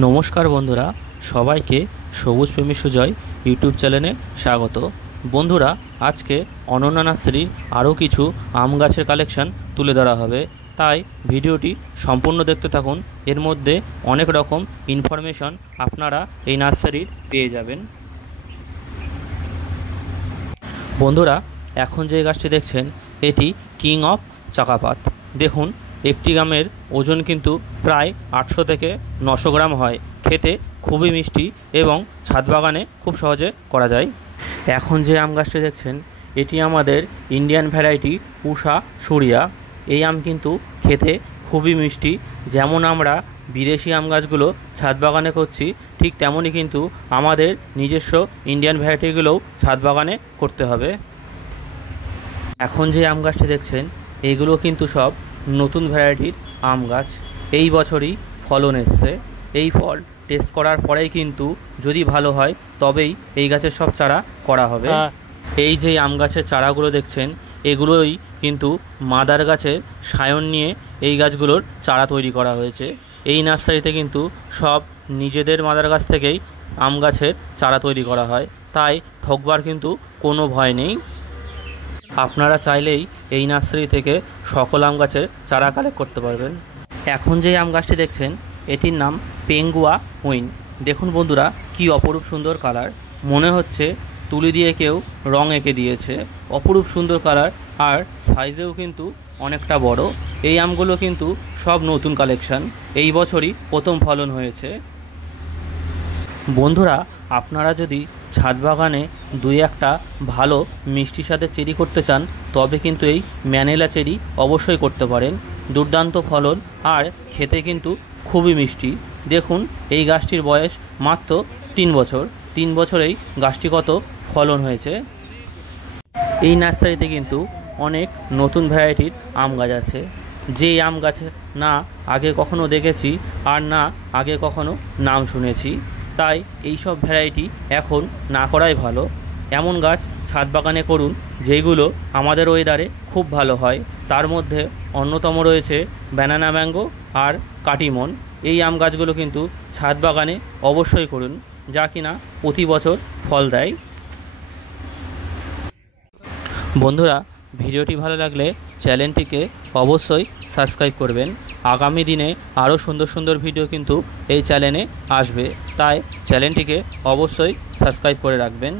নমস্কার বন্ধুরা, সবাইকে সবুজ প্রেমী সুজয় ইউটিউব চ্যানেলে স্বাগত। বন্ধুরা, আজকে অনন্যা নার্সারির আরও কিছু আম গাছের কালেকশন তুলে ধরা হবে, তাই ভিডিওটি সম্পূর্ণ দেখতে থাকুন। এর মধ্যে অনেক রকম ইনফরমেশন আপনারা এই নার্সারির পেয়ে যাবেন। বন্ধুরা, এখন যে গাছটি দেখছেন এটি কিং অফ চাকাপাত। দেখুন, একটি আমের ওজন কিন্তু প্রায় 800 থেকে 900 গ্রাম হয়। খেতে খুবই মিষ্টি এবং ছাদ বাগানে খুব সহজে করা যায়। এখন যে আম গাছটি দেখছেন এটি আমাদের ইন্ডিয়ান ভ্যারাইটি উষা সুরিয়া। এই আম কিন্তু খেতে খুবই মিষ্টি। যেমন আমরা বিদেশি আম গাছগুলো ছাদ বাগানে করছি, ঠিক তেমনই কিন্তু আমাদের নিজস্ব ইন্ডিয়ান ভ্যারাইটিগুলোও ছাদ বাগানে করতে হবে। এখন যে আম গাছটি দেখছেন এগুলো কিন্তু সব নতুন ভ্যারাইটির আম গাছ। এই বছরই ফলন এসছে। এই ফল টেস্ট করার পরেই কিন্তু যদি ভালো হয় তবেই এই গাছের সব চারা করা হবে। এই যে আম গাছের চারাগুলো দেখছেন এগুলোই কিন্তু মাদার গাছের সায়ন নিয়ে এই গাছগুলোর চারা তৈরি করা হয়েছে। এই নার্সারিতে কিন্তু সব নিজেদের মাদার গাছ থেকেই আম গাছের চারা তৈরি করা হয়, তাই ঠকবার কিন্তু কোনো ভয় নেই। আপনারা চাইলেই এই নার্সারি থেকে সকল আম গাছের চারা কালেক্ট করতে পারবেন। এখন যে আম গাছটি দেখছেন এটির নাম পেঙ্গুয়া কুইন। দেখুন বন্ধুরা, কি অপরূপ সুন্দর কালার, মনে হচ্ছে তুলি দিয়ে কেউ রং এঁকে দিয়েছে। অপরূপ সুন্দর কালার, আর সাইজেও কিন্তু অনেকটা বড়। এই আমগুলো কিন্তু সব নতুন কালেকশন, এই বছরই প্রথম ফলন হয়েছে। বন্ধুরা, আপনারা যদি ছাদ বাগানে দুই একটা ভালো মিষ্টির সাথে চেরি করতে চান তবে কিন্তু এই ম্যানিলা চেরি অবশ্যই করতে পারেন। দুর্দান্ত ফলন আর খেতে কিন্তু খুবই মিষ্টি। দেখুন, এই গাছটির বয়স মাত্র 3 বছর। 3 বছরেই গাছটি কত ফলন হয়েছে। এই নার্সারিতে কিন্তু অনেক নতুন ভ্যারাইটির আম গাছ আছে, যে আম গাছে না আগে কখনো দেখেছি আর না আগে কখনো নাম শুনেছি। তাই এই সব ভ্যারাইটি এখন না করাই ভালো। এমন গাছ ছাদ বাগানে করুন যেইগুলো আমাদের ওয়েদারে খুব ভালো হয়। তার মধ্যে অন্যতম রয়েছে ব্যানানা ম্যাঙ্গো আর কাটিমন। এই আম গাছগুলো কিন্তু ছাদ বাগানে অবশ্যই করুন, যা কিনা প্রতি বছর ফল দেয়। বন্ধুরা, ভিডিওটি ভালো লাগলে চ্যানেলটিকে অবশ্যই সাবস্ক্রাইব করবেন। আগামী দিনে আরও সুন্দর সুন্দর ভিডিও কিন্তু এই চ্যানেলে আসবে, তাই চ্যানেলটিকে অবশ্যই সাবস্ক্রাইব করে রাখবেন।